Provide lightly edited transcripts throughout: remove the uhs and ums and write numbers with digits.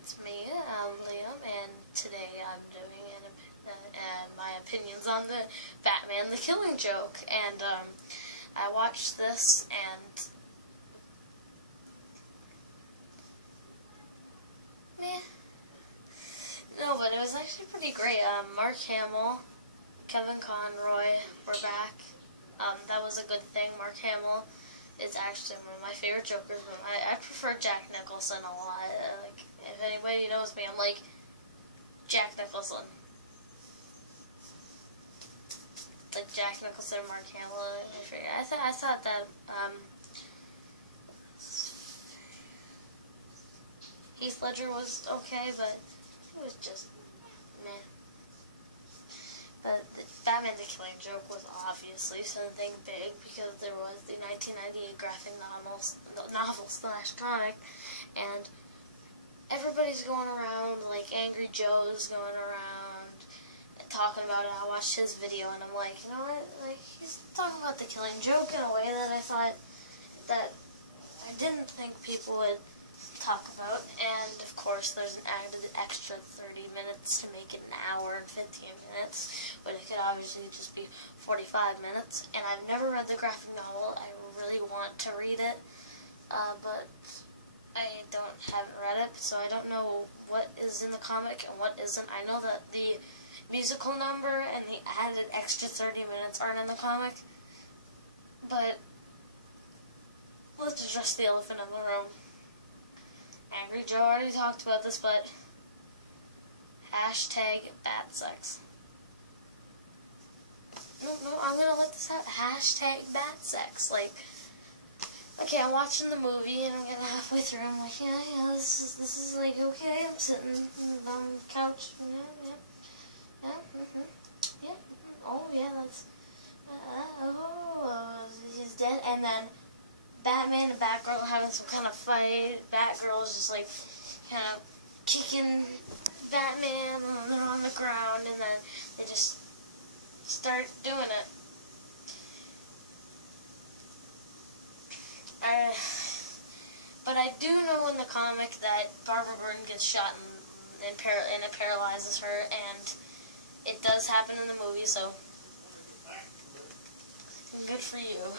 it's me, Liam, and today I'm doing my opinions on the Batman the Killing Joke. And I watched this, and meh. No, but it was actually pretty great. Mark Hamill, Kevin Conroy were back. That was a good thing. Mark Hamill is actually one of my favorite Jokers, but I prefer Jack Nicholson a lot. Like, if anybody knows me, I'm like Jack Nicholson. Like Jack Nicholson, Mark Hamill. I thought that Heath Ledger was okay, but it was just meh. But the Batman the Killing Joke was obviously something big because there was the 1998 graphic novel/comic, and everybody's going around, like Angry Joe's going around and talking about it. I watched his video and I'm like, you know what, like he's talking about the Killing Joke in a way that I thought that I didn't think people would talk about, and of course there's an added extra 30 minutes to make it an hour and 15 minutes, but it could obviously just be 45 minutes, and I've never read the graphic novel. I really want to read it, but I haven't read it, so I don't know what is in the comic and what isn't. I know that the musical number and the added extra 30 minutes aren't in the comic, but let's address the elephant in the room. Angry Joe already talked about this, but hashtag Batsex. No, I'm gonna let this out. Hashtag Batsex. Like, okay, I'm watching the movie and I'm getting halfway through. I'm like, yeah, this is like okay. I'm sitting on the couch. Yeah. Oh yeah, that's. He's dead, and then Batman and Batgirl having some kind of fight. Batgirl's just like kind of kicking Batman, and they're on the ground, and then they just start doing it. But I do know in the comic that Barbara Gordon gets shot and it paralyzes her, and it does happen in the movie, so good for you,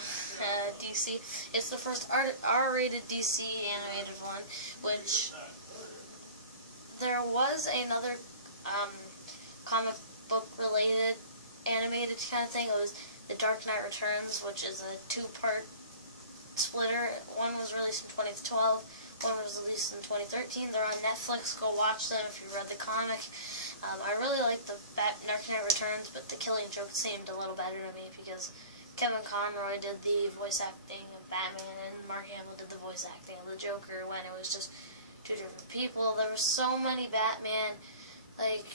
DC. It's the first R-rated DC animated one, which there was another comic book related animated kind of thing. It was The Dark Knight Returns, which is a two-part splitter. One was released in 2012, one was released in 2013. They're on Netflix. Go watch them if you read the comic. I really like the Dark Knight Returns, but The Killing Joke seemed a little better to me because Kevin Conroy did the voice acting of Batman and Mark Hamill did the voice acting of the Joker when it was just two different people. There were so many Batman, like,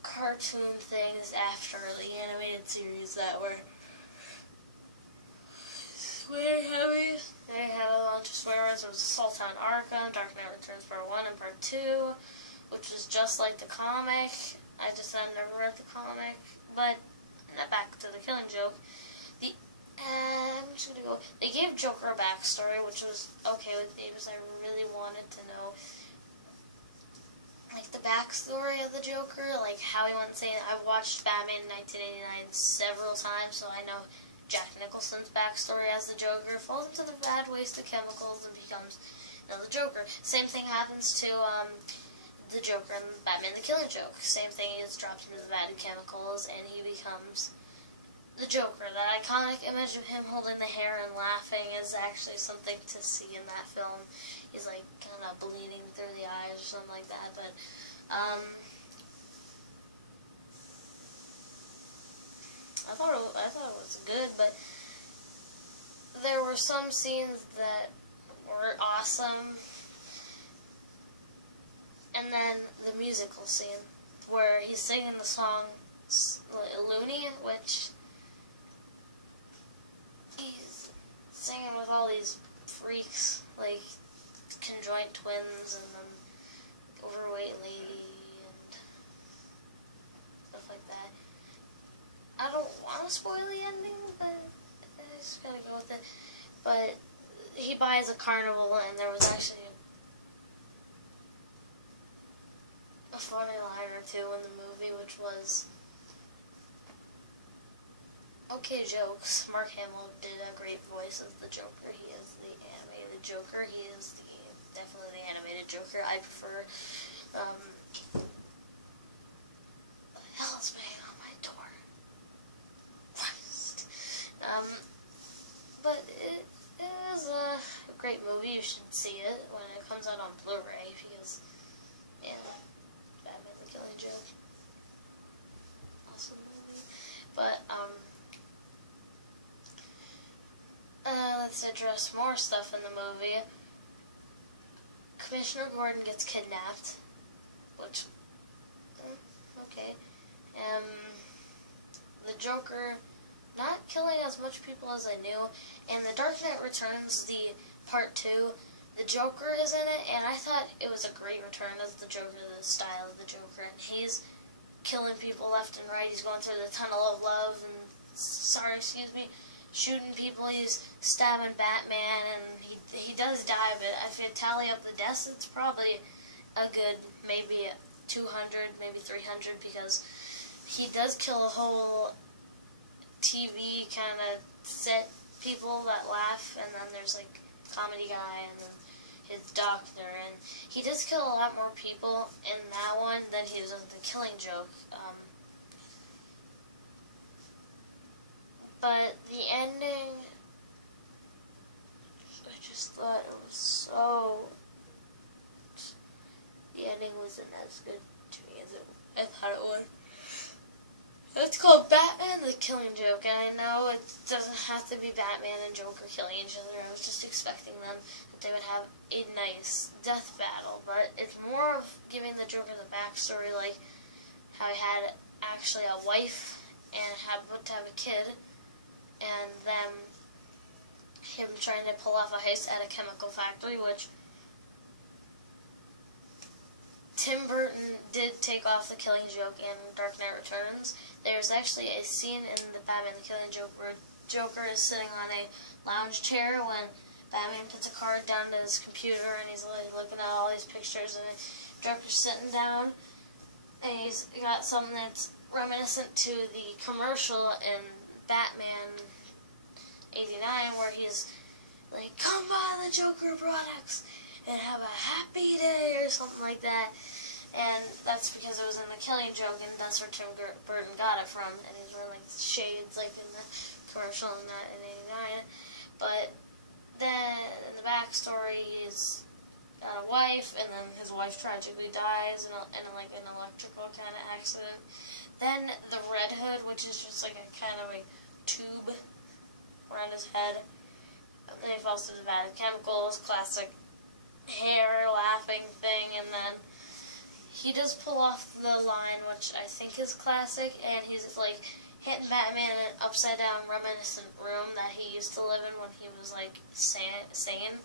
cartoon things after the animated series that were very heavy. They had a bunch of swear words. There was Assault on Arkham, Dark Knight Returns Part 1 and Part 2, which was just like the comic. I've never read the comic, but back to the Killing Joke. I'm just gonna go. They gave Joker a backstory, which was okay with me because I really wanted to know, like, the backstory of the Joker, like how he went insane. I've watched Batman 1989 several times, so I know Jack Nicholson's backstory as the Joker. Falls into the bad waste of chemicals and becomes, the Joker. Same thing happens to the Joker in Batman the Killing Joke. Same thing, he gets dropped into the bad chemicals and he becomes the Joker. That iconic image of him holding the hair and laughing is actually something to see in that film. He's like kind of bleeding through the eyes or something like that, but I thought it was good, but there were some scenes that were awesome. And then the musical scene where he's singing the song Looney, which he's singing with all these freaks, like conjoined twins and an overweight lady and stuff like that. I don't want to spoil the ending, but I just gotta go with it. But he buys a carnival, and there was actually to in the movie, which was okay jokes. Mark Hamill did a great voice as the Joker. He is the animated Joker. He is definitely the animated Joker. I prefer, what the hell is banging on my door? Christ. But it is a great movie. You should see it when it comes out on Blu-ray because, yeah, Batman the Killing Joke. Awesome movie. But, let's address more stuff in the movie. Commissioner Gordon gets kidnapped, which, okay. The Joker not killing as much people as I knew. And The Dark Knight Returns, the part 2, the Joker is in it, and I thought it was a great return as the Joker, the style of the Joker. And he's killing people left and right. He's going through the tunnel of love and, shooting people. He's stabbing Batman, and he does die, but if you tally up the deaths, it's probably a good maybe 200, maybe 300, because he does kill a whole TV kind of set people that laugh, and then there's like comedy guy and then his doctor, and he does kill a lot more people in that one than he does in The Killing Joke. But the ending, I just thought it was so, the ending wasn't as good to me as I thought it would. It's called Batman the Killing Joke, and I know it doesn't have to be Batman and Joker killing each other. I was just expecting them that they would have a nice death battle, but it's more of giving the Joker the backstory, like how he had actually a wife and had to have a kid, and then him trying to pull off a heist at a chemical factory, which Tim Burton did take off The Killing Joke in Dark Knight Returns. There's actually a scene in the Batman the Killing Joke where Joker is sitting on a lounge chair when Batman puts a card down to his computer and he's like looking at all these pictures, and Joker's sitting down and he's got something that's reminiscent to the commercial in Batman 89 where he's like, "Come buy the Joker products and have a happy day," or something like that. And that's because it was in The Killing Joke, and that's where Tim Burton got it from. And he's wearing shades like in the commercial in 89. But then in the backstory, he's got a wife, and then his wife tragically dies in like an electrical kind of accident. Then the Red Hood, which is just like a kind of a tube around his head. And then he falls to the vat of chemicals, classic hair laughing thing, and then he does pull off the line, which I think is classic, and he's like hitting Batman in an upside down reminiscent room that he used to live in when he was like sane.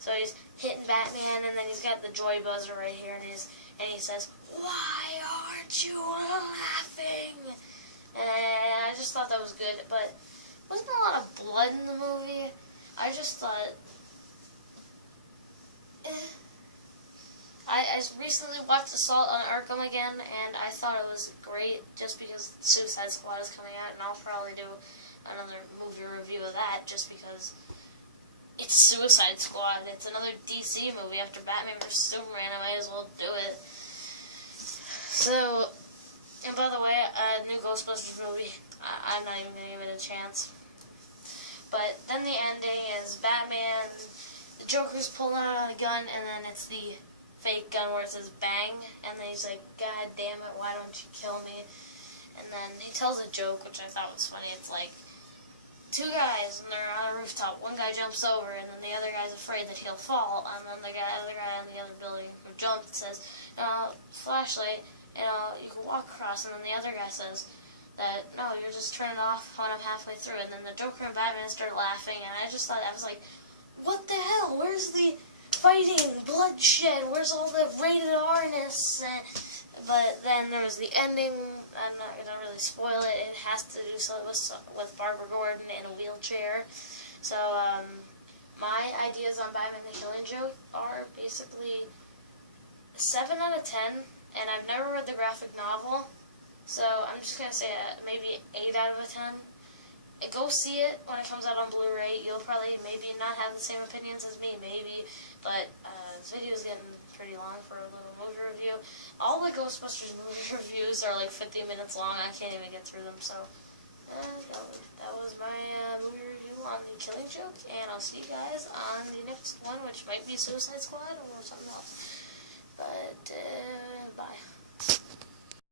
So he's hitting Batman, and then he's got the joy buzzer right here, and he says, "Why aren't you laughing?" And I just thought that was good, but wasn't a lot of blood in the movie. I just thought, I recently watched Assault on Arkham again, and I thought it was great just because Suicide Squad is coming out, and I'll probably do another movie review of that just because it's Suicide Squad. It's another DC movie after Batman vs. Superman. I might as well do it. So, and by the way, a new Ghostbusters movie, I'm not even going to give it a chance. But then the ending is Batman, the Joker's pulling out a gun, and then it's the fake gun where it says bang, and then he's like, "God damn it, why don't you kill me?" And then he tells a joke, which I thought was funny. It's like, two guys, and they're on a rooftop. One guy jumps over, and then the other guy's afraid that he'll fall, and then the other guy on the other building who jumped says, "Flashlight, you can walk across," and then the other guy says that, "No, you're just turning it off when I'm halfway through." And then the Joker and Batman start laughing, and I just thought, I was like, what the hell? Where's the fighting, bloodshed? Where's all the rated R-ness? But then there was the ending. I'm not going to really spoil it. It has to do so with Barbara Gordon in a wheelchair. So, my ideas on Batman the Killing Joke are basically 7 out of 10, and I've never read the graphic novel, so I'm just gonna say maybe 8 out of a 10. Go see it when it comes out on Blu-ray. You'll probably maybe not have the same opinions as me, maybe, but this video is getting pretty long for a little movie review. All the Ghostbusters movie reviews are like 50 minutes long. I can't even get through them, so that was my movie review on The Killing Joke, and I'll see you guys on the next one, which might be Suicide Squad or something else. But, bye.